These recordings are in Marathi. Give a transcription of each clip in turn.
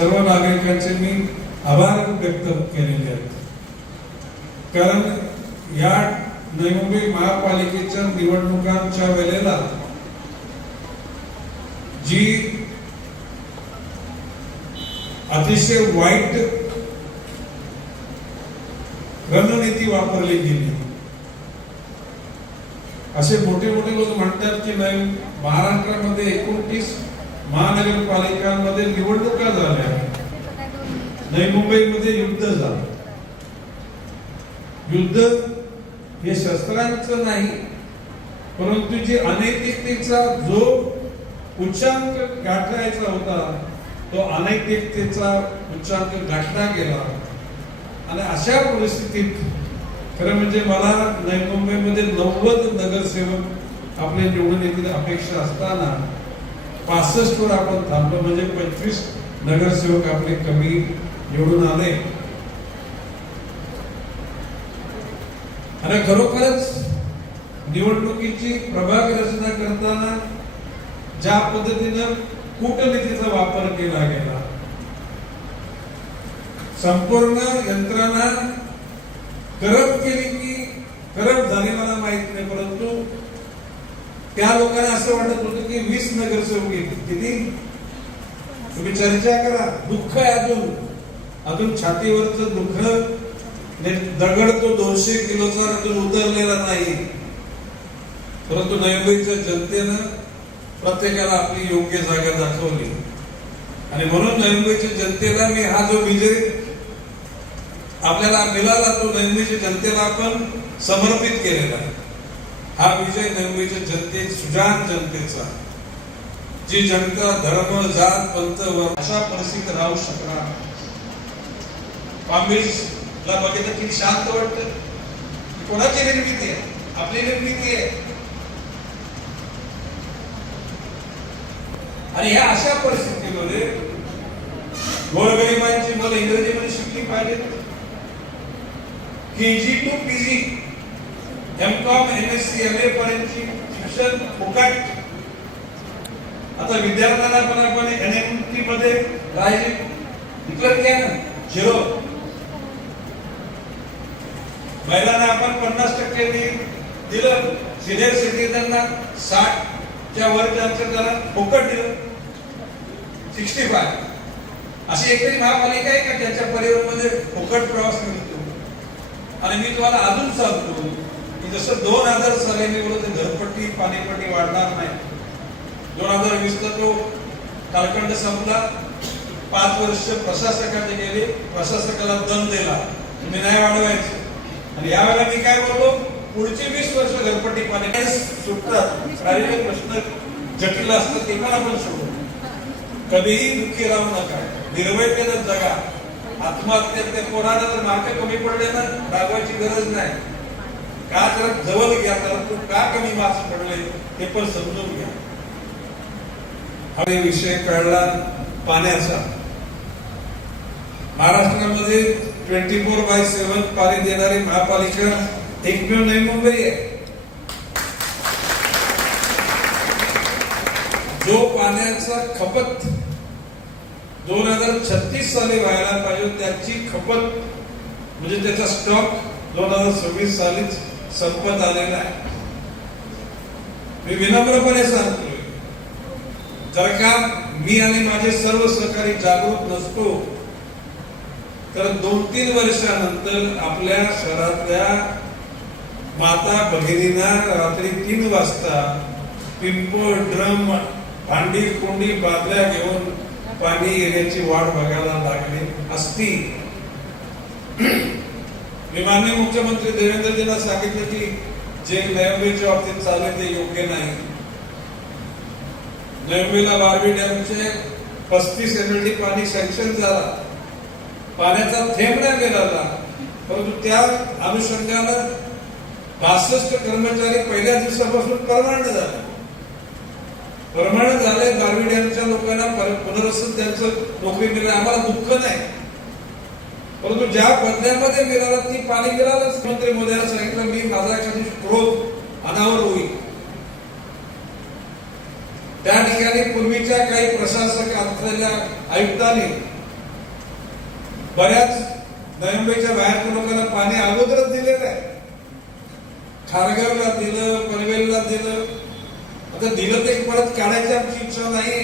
सर्व नागरिकांचे मी आभार व्यक्त केलेले आहेत. कारण या नवी मुंबई महापालिकेच्या निवडणुकांच्या वेळेला जी अतिशय वाईट रणनीती वापरली गेली. असे मोठे मोठे लोक म्हणतात की नाही, महाराष्ट्रामध्ये 29 महानगरपालिकांमध्ये निवडणुका झाल्या, नवी मुंबईमध्ये युद्ध झालं. युद्ध हे शस्त्रांचं नाही, परंतु जी अनैतिकतेचा जो उच्चांक गाठायचा होता तो अनैतिकतेचा उच्चांक गाठला गेला. आणि अशा परिस्थितीत खरं म्हणजे मला नवी मुंबईमध्ये 90 नगरसेवक आपले निवडून येतील अपेक्षा असताना 65 वर आपण थांबलो. म्हणजे 25 नगरसेवक आपले कमी निवडून आले. आणि खरोखरच निवडणुकीची प्रभाग रचना करताना ज्या पद्धतीनं कूटनीतीचा वापर केला गेला, संपूर्ण यंत्रणा करप्ट केली की करप्ट झाली मला माहित नाही, परंतु त्या लोकांना असं वाटत होतं की 20 नगरसेवक येतील. किती? तुम्ही चर्चा करा. दुःख आहे अजून छातीवरचं दुःख, दगड तो 200 किलोचा अजून उतरलेला नाही. परंतु नवी मुंबईच्या जनतेनं प्रत्येकाला आपली योग्य जागा दाखवली. आणि म्हणून नवी मुंबईच्या जनतेला मी हा जो विजय आपल्याला मिळाला तो नवी मुंबईच्या जनतेला आपण समर्पित केलेला आहे. हा विजय नवी मुंबईच्या जनते, सुजाण जनतेचा, जी जनता धर्म जात पंथ अशा परिस्थितीत राहू शकणार. पामिल्सला बघितलं की शांत वाटतं. कोणाची निर्मिती आहे? आपली निर्मिती आहे. आणि ह्या अशा परिस्थितीमध्ये गोरगरिबांची मुलं इंग्रजीमध्ये शिकली पाहिजेत. KG to PG, MCOM, MSc, MA पर्यंतची शिक्षण फुकट. आता विद्यार्थ्यांना पण आपण NMT मध्ये राहिले डिक्लेअर केलं 0. महिलांना आपण 50% दिलं. सिनियर सिटीजनना 60च्या वरच्या त्याला फुकट दिलं 65. अशी एकतरी महापालिका आहे का ज्याच्या परिवारामध्ये फुकट प्रवास मिळतो? आणि मी तुम्हाला अजून सांगतो की जसं 2000 साली मी बोलतो घरपट्टी पाणीपट्टी वाढणार नाही. 2020 ला तो कालखंड संपला. 5 वर्ष प्रशासकाने गेले, प्रशासकाला दम दिला, तुम्ही नाही वाढवायचं. आणि यावेळेला मी काय बोललो, पुढचे 20 वर्ष घरपट्टी पाणी सुटतात. राहिलेले प्रश्न जटिल असतात ते पण आपण सोडू. कधीही दुःखी राहू नका, निर्भयतेनं जगा. आत्महत्या कोणाला जर मार्क कमी पडले ना, रागवायची गरज नाही. का तर जवळ घ्या, तर तू का कमी मार्क्स पडले हे पण समजून घ्या. हा विषय कळला पाण्याचा. महाराष्ट्रामध्ये 24/7 पाणी देणारी महापालिका एकमेव नवी मुंबई आहे. जो पाण्याचा खपत 2036 साली व्हायला पाहिजे त्याची खपत म्हणजे त्याचा स्टॉक 2026 सालीच संपत आलेला आहे. मी विनम्रपणे सांगतोय, जर का मी आणि माझे सर्व सहकारी जागरूक नसतो तर 2-3 वर्षानंतर आपल्या शहरातल्या माता भगिनींना रात्री 3 वाजता पिंप, ड्रम, भांडी कुंडी, बादल्या घेऊन पाणी येण्याची वाट बघायला लागली असती. मी माननीय मुख्यमंत्री देवेंद्रजींना सांगितलं की जे नवी मुंबईच्या बाबतीत चालले ते योग्य नाही. नवी मुंबईला बारबी डॅमचे 35 MLD पाणी सँक्शन झाला, पाण्याचा थेंब नाही मिळाला. परंतु त्या अनुषंगानं 62 कर्मचारी पहिल्या दिवसापासून परमनंट झाले. परमनंट झाले. बारबी डॅमच्या लोकांना पुनर्वसन त्यांचं नोकरी मिळाली. आम्हाला दुःख नाही, परंतु ज्या बदल्यामध्ये मिळालं ती पाणी मिळालंच. मंत्री मोदयांना सांगितलं मी माझा एखादी क्रोध अनावर होईल. त्या ठिकाणी पूर्वीच्या काही प्रशासक असलेल्या आयुक्तांनी बऱ्याच नवी मुंबईच्या बाहेरच्या लोकांना पाणी अगोदरच दिलेलं आहे. खारगावला दिलं, पनवेलला दिलं. आता दिलं ते परत काढायची आमची इच्छा नाहीये,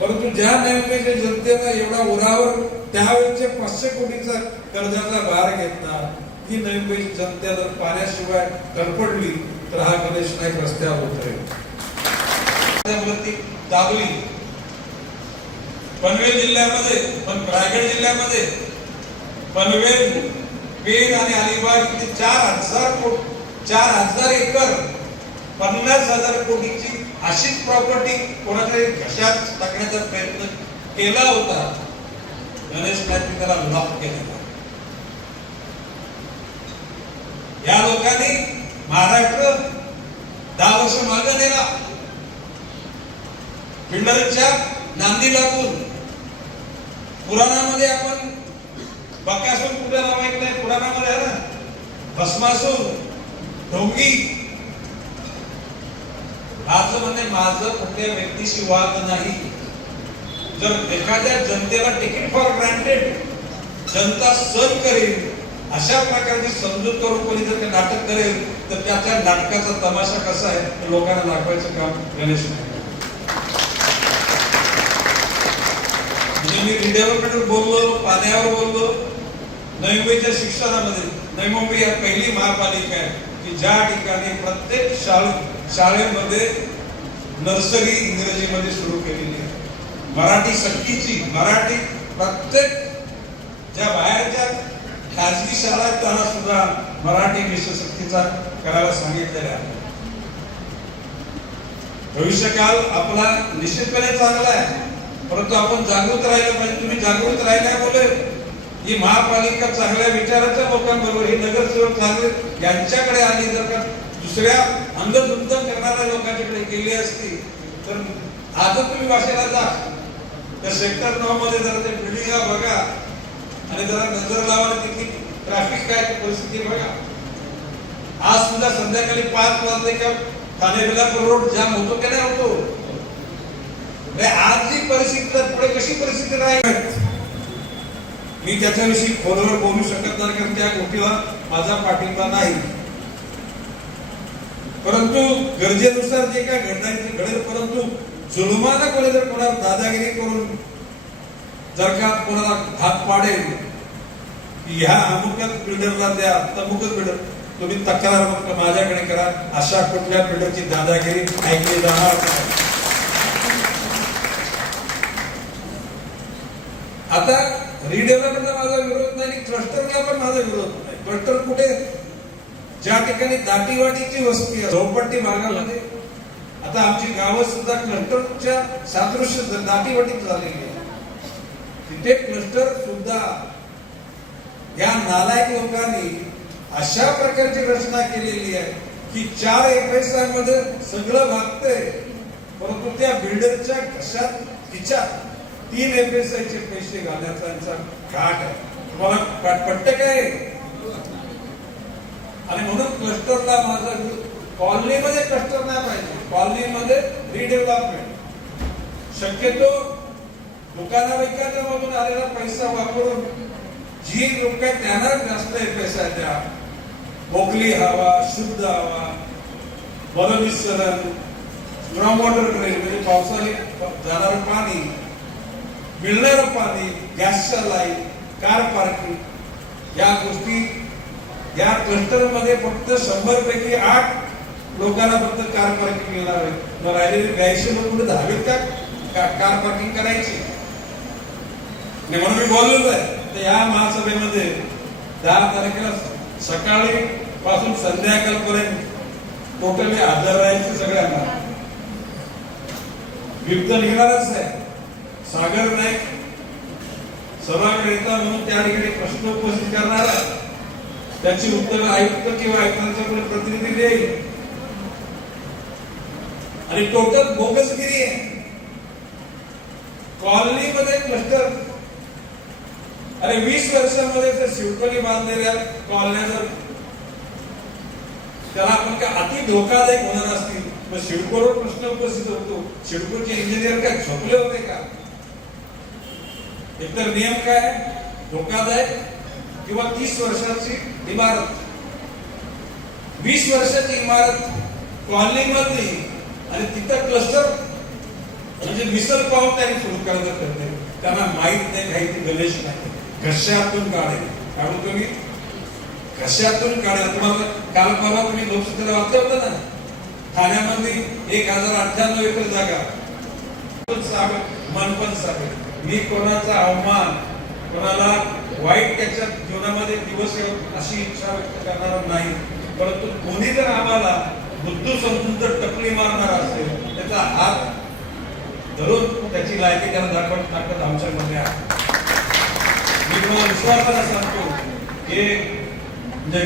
परंतु ज्या नवी मुंबईच्या जनतेला एवढा उरावर त्यावेळेचे 500 कोटीचा कर्जाचा भार घेतला, ही नवी मुंबईची जनता जर पाण्याशिवाय धडपडली तर हा गणेश नाईक रस्त्यावर उतरेल. दाबली पनवेल जिल्ह्यामध्ये, पण रायगड जिल्ह्यामध्ये पनवेल, पेण आणि अलिबाग इथे 4,000 एकर 50,000 कोटीची अशीच प्रॉपर्टी कोणाकडे घशात टाकण्याचा प्रयत्न केला होता. गणेश नाईकने त्याला लॉक केला. या लोकांनी महाराष्ट्र 10 वर्ष मागे नेला. बिल्डरच्या नांदी लागून पुराणामध्ये आपण बकासूर कुठे नाव ऐकलंय? पुराणामध्ये आहे ना, भस्मासूर, ढोंगी. माझं म्हणणे, माझं कुठल्या व्यक्तीशी वाद नाही. जर एखाद्या जनतेला टिकीट फॉर ग्रांटेड जनता सहन करेल अशा प्रकारची समजूत करून कोणी जर ते नाटक करेल तर त्याच्या नाटकाचा तमाशा कसा आहे लोकांना दाखवायचं काम गणेश नाईक. म्हणजे मी रिडेव्हलपमेंटवर बोललो, पाण्यावर बोललो. नवी मुंबईच्या शिक्षणामध्ये नवी मुंबई ही पहिली महापालिका आहे की ज्या ठिकाणी प्रत्येक शाळेमध्ये नर्सरी इंग्रजीमध्ये सुरू केलेली आहे. मराठी सक्तीची, मराठी प्रत्येक ज्या बाहेरच्या खाजगी शाळा आहेत त्यांना सुद्धा मराठी विषय सक्तीचा करायला सांगितलेला आहे. भविष्यकाल आपला निश्चितपणे चांगला आहे, परंतु आपण जागृत राहिलं पाहिजे. तुम्ही जागृत राहिल्यामुळे ही महापालिका चांगल्या विचाराच्या लोकांबरोबर, ही नगरसेवक चांगले यांच्याकडे आली, जर का दुसऱ्या अंधधुंद करणाऱ्या लोकांच्याकडे गेली असती तर आजच तुम्ही वाशीला जा, त्या सेक्टर 9 मध्ये जरा ते बिल्डिंग बघा आणि जरा नजर लावा, तिथली ट्रॅफिक काय परिस्थिती बघा. आज सुद्धा संध्याकाळी 5 वाजले का ठाणे बेलापूर रोड जाम होतो की नाही होतो? आज जी परिस्थिती पुढे कशी परिस्थिती राहील मी त्याच्याविषयी खोलवर बोलू शकत नाही, कारण त्या गोष्टीला माझा पाठिंबा नाही. परंतु गरजेनुसार जे काय घडेल, परंतु जुलमाना कोणी जर कोणाला दादागिरी करून जर का कोणाला हात पाडेल की ह्या अमुकच बिल्डरला द्या, तमुकच बिल्डर, तुम्ही तक्रार माझ्याकडे करा. अशा कुठल्या बिल्डरची दादागिरी ऐकली जाणार नाही. आता रिडेव्हलपमेंटला माझा विरोध नाही, क्लस्टरला पण माझा विरोध नाही. क्लस्टर कुठे? ज्या ठिकाणी दाटीवाटीची वस्ती आहे, झोपडपट्टी भागामध्ये. आता आमची गावं सुद्धा क्लस्टरच्या सादृश्य दाटीवाटीत झालेली आहे. तिथे क्लस्टर सुद्धा या नालायक लोकांनी अशा प्रकारची रचना केलेली आहे की 4 FSI मध्ये सगळं भागतंय, परंतु त्या बिल्डरच्या घशात खिच्यात 3 FSI चे पैसे घालण्याचा त्यांचा घाट आहे. तुम्हाला पट्ट काय? आणि म्हणून क्लस्टरला माझा कॉलनीमध्ये क्लस्टर नाही पाहिजे. कॉलनीमध्ये रिडेव्हलपमेंट शक्यतो दुकानाविकांमधून आलेला पैसा वापरून जी लोक त्यांना जास्त पैसा द्या. मोकळी हवा, शुद्ध हवा, मलनिस्सरण, स्ट्रॉंग वॉटर ड्रेन म्हणजे पावसाने जाणारं पाणी, मिळणारं पाणी, गॅसच्या लाईन, कार पार्किंग, या गोष्टी या क्लस्टर मध्ये फक्त 100 पैकी 8 लोकांना फक्त कार पार्किंग मिळणार आहे. मग राहिलेले 82 लोक कुठे धावेत का कार पार्किंग करायची? म्हणून मी बोललेलो आहे तर या महासभेमध्ये 10 तारखेला सकाळी पासून संध्याकाळपर्यंत टोटली हजर राहायचे सगळ्यांना. बिबट निघणारच आहे. सागर नाईक सभागृह येतात म्हणून त्या ठिकाणी प्रश्न उपस्थित करणार, त्याची उत्तर आयुक्त किंवा आयुक्तांच्याकडे प्रतिनिधी देईल. आणि टोटल बोगसगिरी आहे. कॉलनीमध्ये क्लस्टर, अरे 20 वर्षांमध्ये ते शिवकली बांधलेल्या कॉलन्या जर त्याला आपण काय अति धोकादायक होणार असतील मग सिडकोवर प्रश्न उपस्थित होतो. सिडकोचे इंजिनियर काय झोपले होते का? एकतर नियम काय धोकादायक किंवा 30 वर्षाची इमारत, 20 वर्षाची इमारत कॉलनीमधली आणि तिथं क्लस्टर म्हणजे मिसल पाव त्यांनी सुरू करत करते. त्यांना माहित नाही काही ते गणेश नाही, घशातून काढेल. काढून तुम्ही घशातून काढा. तुम्हाला काल परवा तुम्ही लोकसभेला वाचलं होतं ना, ठाण्यामध्ये 1098 एकर जागा मनपण साहेब. मी कोणाचा अवमान, कोणाला वाईट त्याच्या जीवनामध्ये दिवस अशी इच्छा व्यक्त करणार नाही, परंतु कोणी जर आम्हाला बुद्धू समजून जर टपली मारणार असेल त्याचा हात धरून त्याची लायकी त्याला दाखवत ताकद आमच्यामध्ये आहे. मी तुम्हाला विश्वासाने सांगतो की म्हणजे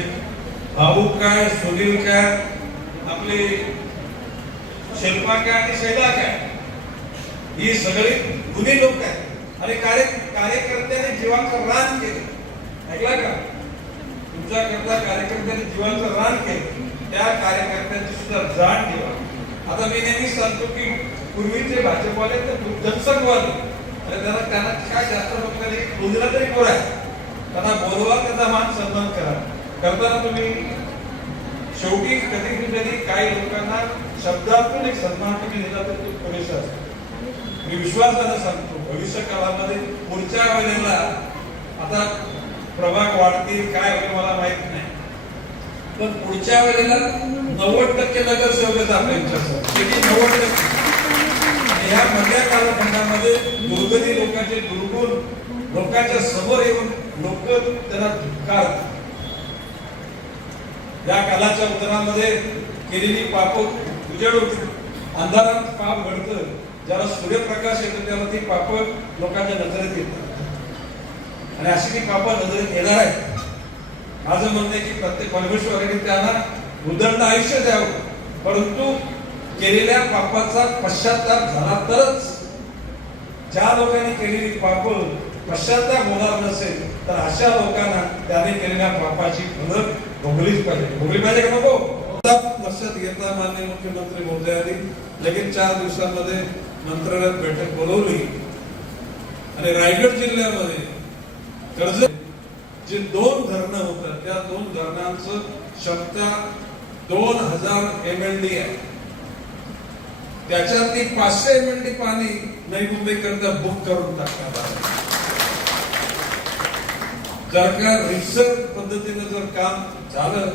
भाऊ काय, सुनील काय, आपले शिल्पा काय आणि शैला काय, ही सगळी गुणी लोक आहेत आणि कार्यकर्त्याने जीवाचं रान केलं. ऐकला का? तुमच्या करता कार्यकर्त्याने जीवाचं रान केलं. त्या कार्यकर्त्यांची सुद्धा जाण ठेवा. आता मी नेहमी सांगतो की पूर्वीचे भाजपवाले तर जनसंघवाले, त्यांना काय जास्त लोकांनी रोजला तरी कोण आहे, त्यांना बोलवा, त्याचा मान सन्मान करा. करताना तुम्ही शेवटी कधी काही लोकांना शब्दातून एक सन्मान तुम्ही दिला तर तो पुरेसा असतो. मी विश्वासाने सांगतो भविष्य काळामध्ये पुढच्या वेळेला आता प्रभाग वाढतील काय होईल मला माहित नाही, पण पुढच्या वेळेला 90% नगरसेवक आपल्याच्यासोबत 90%. या मधल्या कालखंडामध्ये दुर्गती लोकांचे दुर्गुण लोकांच्या समोर येऊन लोक त्यांना धुतकारतात. या कालाच्या उतरामध्ये केलेली पाप उजेड होते, अंधारात पाप घडतं. ज्याला सूर्यप्रकाश येतो त्याला ती पाप लोकांच्या नजरेत येतात आणि अशी ती पाप नजरेत येणार आहे. माझं म्हणणं आहे की प्रत्येक परमेश्वराने त्यांना उदंड आयुष्य द्यावं, परंतु केलेल्या पापाचा पश्चाताप झाला तरच. ज्या लोकांनी केलेली पाप पश्चाताप होणार नसेल तर अशा लोकांना त्याने केलेल्या पापाची फळं भोगलीच पाहिजे का नको? लक्षात घेता माननीय मुख्यमंत्री महोदयांनी लगेच 4 दिवसांमध्ये मंत्रालयात बैठक बोलवली आणि रायगड जिल्ह्यामध्ये कर्जत जे 2 धरणं होतं त्या 2 धरणांचं क्षमता 2000 MLD आहे. त्याच्यातली 500 MLD पाणी नवी मुंबई करता बुक करून टाकण्यात आलं. जर का रिसर्च पद्धतीने जर काम झालं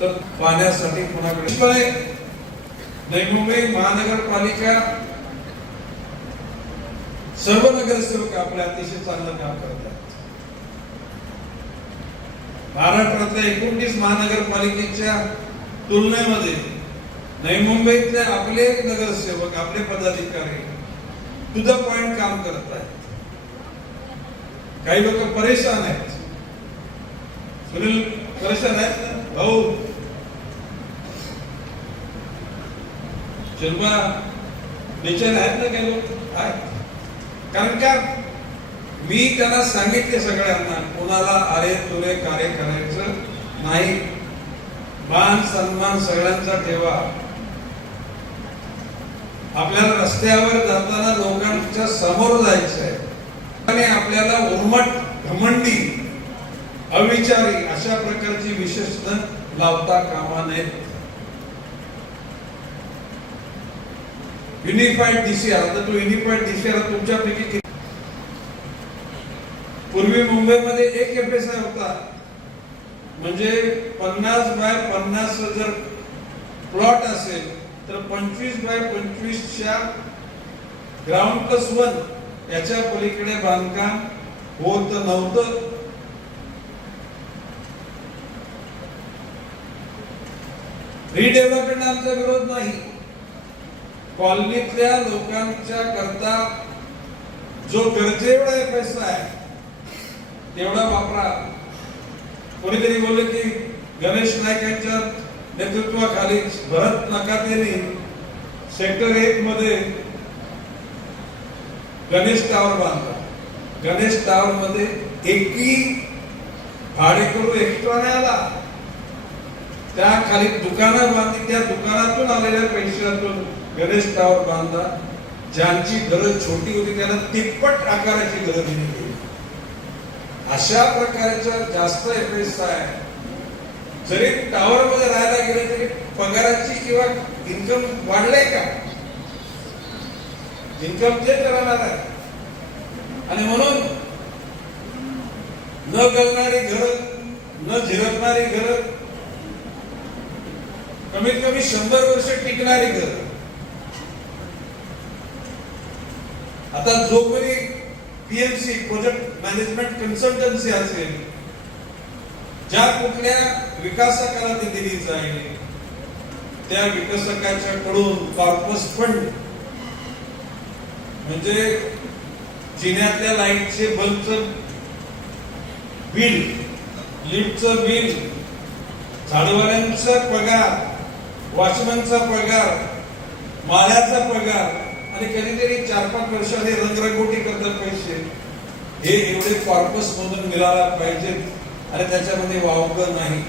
तर पाण्यासाठी कोणाकडे नवी मुंबई महानगरपालिका सर्व नगरसेवक आपल्या अतिशय चांगलं काम करतात. महाराष्ट्रातल्या 29 महानगरपालिकेच्या तुलनेमध्ये नवी मुंबईतले आपले नगरसेवक आपले पदाधिकारी टू द पॉइंट काम करत आहेत. काही लोक परेशान आहेत. सुनील परेशान आहेत ना भाऊ, शिल्पा बेचैन आहेत ना काही लोक आहेत. कारण का मी त्यांना सांगितले सगळ्यांना कोणाला आरे तुरे कार्य करायचं नाही. मान सन्मान सगळ्यांचा ठेवा. आपल्याला रस्त्यावर जाताना लोकांच्या समोर जायचं आहे आणि आपल्याला उर्मट घमंडी अविचारी अशा प्रकारची विशेषण लावता कामा नयेत. युनिफाईड DCR, आता तो युनिफाईड DCR तुमच्यापैकी पूर्वी मुंबईमध्ये एक FSI होता, म्हणजे 50 बाय 50 जर प्लॉट असेल तर 25 बाय 25च्या ग्राउंड +1 याच्या पलीकडे बांधकाम होत नव्हतं. रिडेव्हलपमेंट आमचा विरोध नाही. कॉलनीतल्या लोकांच्या करता जो गरजेएवढा पैसा आहे तेवढा वापरा. कोणीतरी बोलले की गणेश नाईक यांच्या नेतृत्वाखाली भरत नकातेने सेक्टर 1 मध्ये गणेश टावर बांधला. गणेश टावर मध्ये एकही भाडेकरू एक्स्ट्रा नाही आला. त्या खाली दुकानं बांधली, त्या दुकानातून आलेल्या पैशातून गणेश टावर बांधला. ज्यांची गरज छोटी होती त्यांना तिप्पट आकाराची गरज दिली. अशा प्रकारच्या जास्त FSI जरी टावर मध्ये राहायला गेले तरी पगाराची किंवा इन्कम वाढले का? इन्कम ते करणार आहे. आणि म्हणून न गळणारी घर, न झिरपणारी घर, कमीत कमी 100 वर्ष टिकणारी घर. आता जो कोणी PMC प्रोजेक्ट मॅनेजमेंट कन्सल्टन्सी असेल, ज्या कुठल्या विकासकाला ती दिली जाईल त्या विकासकाच्या कडून कॉर्पस फंड म्हणजे जिन्यातल्या लाईटचे बल्बचं बिल, लिफ्टचं बिल, झाडवाल्यांचा पगार, वॉचमनचा पगार, माळ्याचा पगार आणि कधीतरी 4-5 वर्षांनी रंगरंगोटी करतात पैसे, हे एवढे कॉर्पस मधून मिळायला पाहिजेत आणि त्याच्यामध्ये वावग नाही.